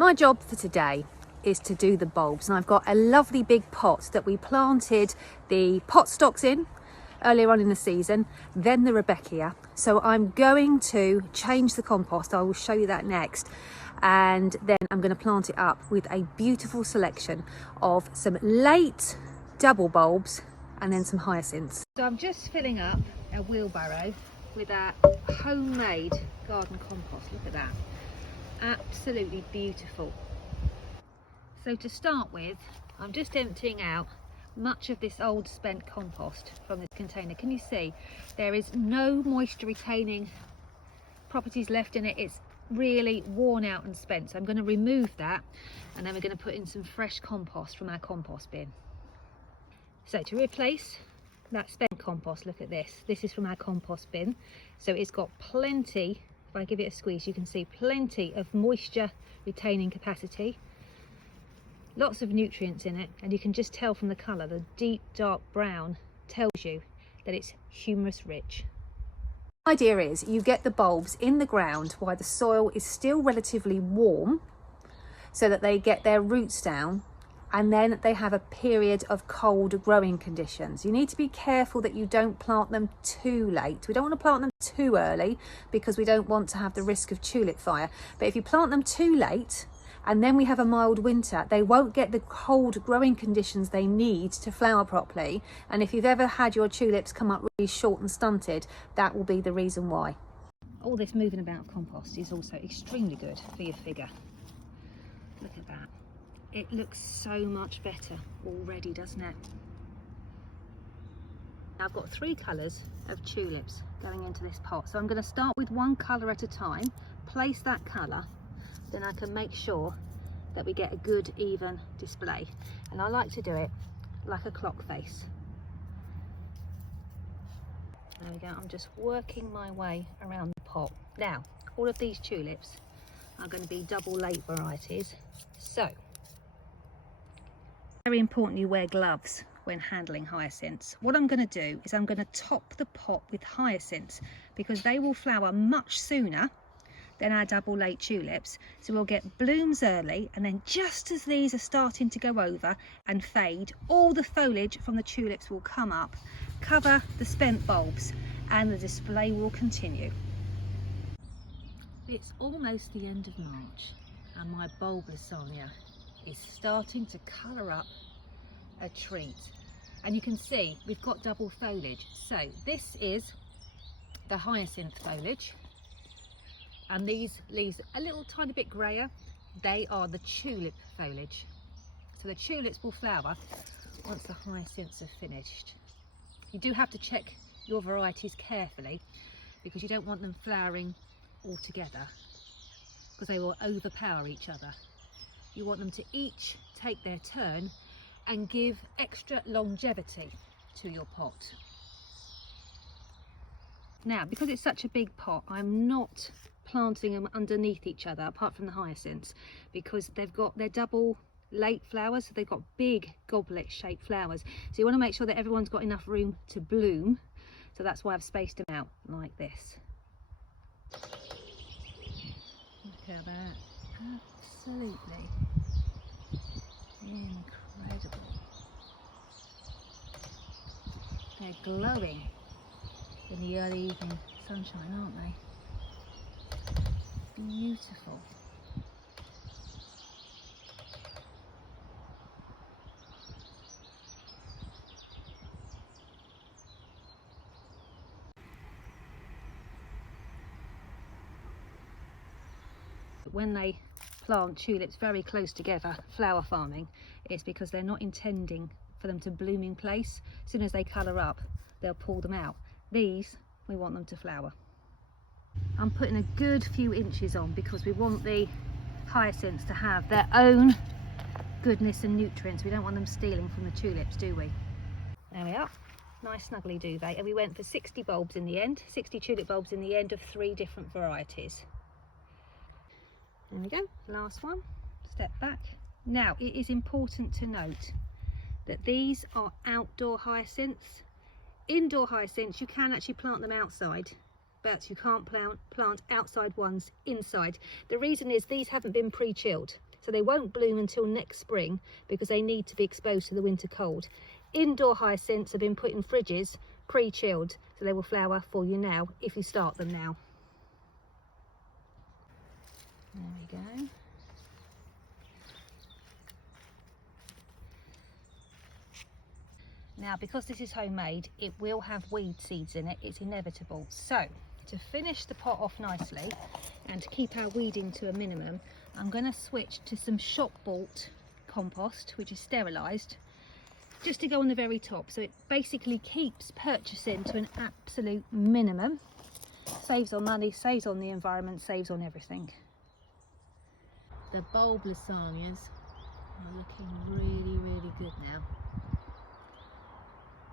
My job for today is to do the bulbs, and I've got a lovely big pot that we planted the pot stocks in earlier on in the season, then the Rebecca. So I'm going to change the compost. I will show you that next, and then I'm going to plant it up with a beautiful selection of some late double bulbs and then some hyacinths. So I'm just filling up a wheelbarrow with our homemade garden compost. Look at that, absolutely beautiful. So to start with, I'm just emptying out much of this old spent compost from this container. Can you see there is no moisture retaining properties left in it? It's really worn out and spent. So I'm going to remove that, and then we're going to put in some fresh compost from our compost bin. So to replace that spent compost, look at this. This is from our compost bin. So it's got plenty, if I give it a squeeze, you can see plenty of moisture retaining capacity. Lots of nutrients in it, and you can just tell from the colour, the deep dark brown tells you that it's humus rich. The idea is you get the bulbs in the ground while the soil is still relatively warm, so that they get their roots down, and then they have a period of cold growing conditions. You need to be careful that you don't plant them too late. We don't want to plant them too early because we don't want to have the risk of tulip fire. But if you plant them too late and then we have a mild winter, they won't get the cold growing conditions they need to flower properly. And if you've ever had your tulips come up really short and stunted, that will be the reason why. All this moving about compost is also extremely good for your figure. Look at that. It looks so much better already, doesn't it? Now I've got 3 colours of tulips going into this pot. So I'm going to start with one colour at a time, place that colour, then I can make sure that we get a good even display. And I like to do it like a clock face. There we go, I'm just working my way around the pot. Now, all of these tulips are going to be double late varieties. So, very important you wear gloves when handling hyacinths. What I'm going to do is I'm going to top the pot with hyacinths because they will flower much sooner than our double late tulips. So we'll get blooms early, and then just as these are starting to go over and fade, all the foliage from the tulips will come up, cover the spent bulbs, and the display will continue. It's almost the end of March and my bulb lasagna is starting to colour up a treat, and you can see we've got double foliage. So this is the hyacinth foliage, and these leaves a little tiny bit grayer, they are the tulip foliage. So the tulips will flower once the hyacinths are finished. You do have to check your varieties carefully because you don't want them flowering all together because they will overpower each other. You want them to each take their turn and give extra longevity to your pot. Now, because it's such a big pot, I'm not planting them underneath each other apart from the hyacinths because they've got their double late flowers, so they've got big goblet shaped flowers. So you want to make sure that everyone's got enough room to bloom. So that's why I've spaced them out like this. Look at that. Absolutely incredible. They're glowing in the early evening sunshine, aren't they? Beautiful. When they plant tulips very close together, flower farming, it's because they're not intending for them to bloom in place. As soon as they colour up, they'll pull them out. These, we want them to flower. I'm putting a good few inches on because we want the hyacinths to have their own goodness and nutrients. We don't want them stealing from the tulips, do we? There we are. Nice snuggly duvet. And we went for 60 bulbs in the end, 60 tulip bulbs in the end of 3 different varieties. There we go, last one, step back. Now, it is important to note that these are outdoor hyacinths. Indoor hyacinths, you can actually plant them outside, but you can't plant outside ones inside. The reason is these haven't been pre-chilled. so they won't bloom until next spring because they need to be exposed to the winter cold. Indoor hyacinths have been put in fridges, pre-chilled, so they will flower for you now if you start them now. There we go. Now, because this is homemade, it will have weed seeds in it. It's inevitable. So, to finish the pot off nicely and to keep our weeding to a minimum, I'm going to switch to some shop-bought compost, which is sterilised, just to go on the very top. So it basically keeps purchasing to an absolute minimum. Saves on money, saves on the environment, saves on everything. The bulb lasagnas are looking really, really good now.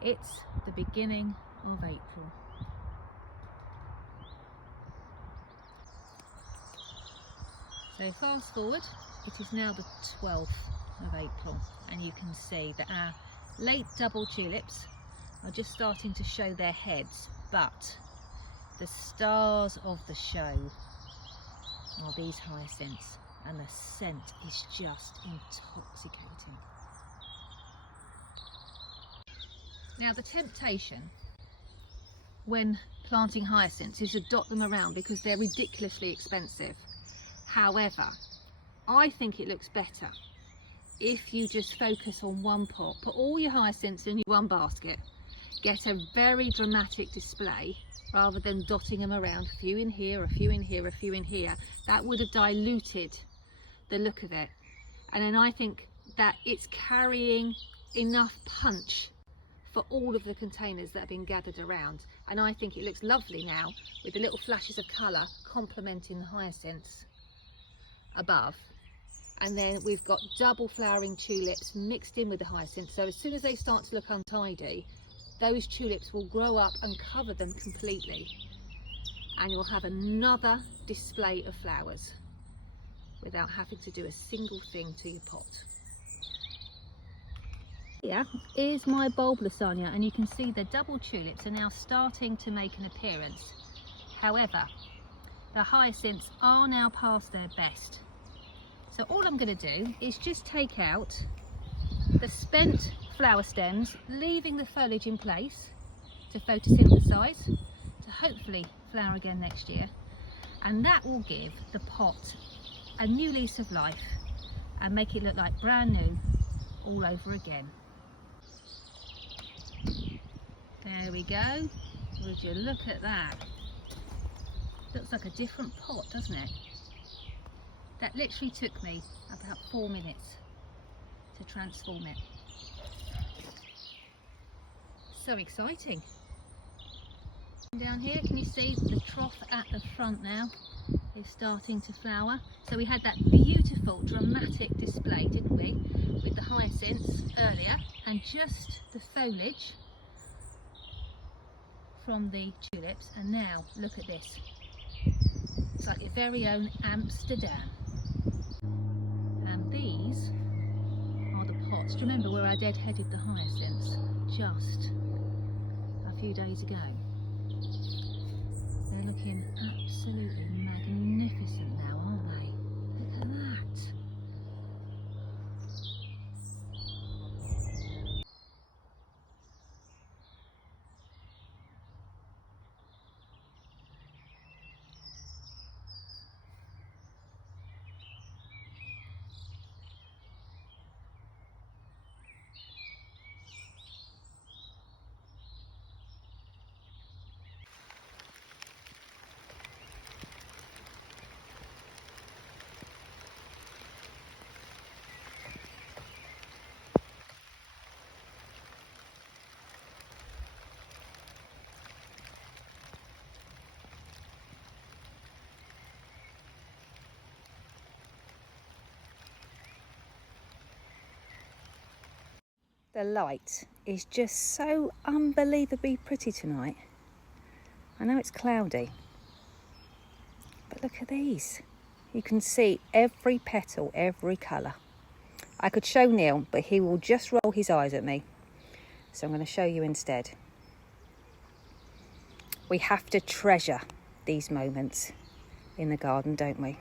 It's the beginning of April. So fast forward, it is now the 12th of April, and you can see that our late double tulips are just starting to show their heads, but the stars of the show are these hyacinths, and the scent is just intoxicating. Now, the temptation when planting hyacinths is to dot them around because they're ridiculously expensive. However, I think it looks better if you just focus on one pot, put all your hyacinths in one basket, get a very dramatic display rather than dotting them around, a few in here, a few in here, a few in here. That would have diluted the look of it. And then I think that it's carrying enough punch for all of the containers that have been gathered around, and I think it looks lovely now with the little flashes of colour complementing the hyacinths above. And then we've got double flowering tulips mixed in with the hyacinths, so as soon as they start to look untidy, those tulips will grow up and cover them completely, and you'll have another display of flowers without having to do a single thing to your pot. Here is my bulb lasagna, and you can see the double tulips are now starting to make an appearance. However, the hyacinths are now past their best. So all I'm going to do is just take out the spent flower stems, leaving the foliage in place to photosynthesize, to hopefully flower again next year. And that will give the pot a new lease of life and make it look like brand new all over again. There we go. Would you look at that? Looks like a different pot, doesn't it? That literally took me about 4 minutes to transform it. So exciting. Down here, can you see the trough at the front now is starting to flower? So we had that beautiful dramatic display, didn't we, with the hyacinths earlier, and just the foliage from the tulips, and now look at this. It's like your very own Amsterdam. And these are the pots. Do you remember where I dead-headed the hyacinths just a few days ago? They're looking absolutely magnificent now, aren't they? Look at that. The light is just so unbelievably pretty tonight. I know it's cloudy, but look at these. You can see every petal, every colour. I could show Neil, but he will just roll his eyes at me. So I'm going to show you instead. We have to treasure these moments in the garden, don't we?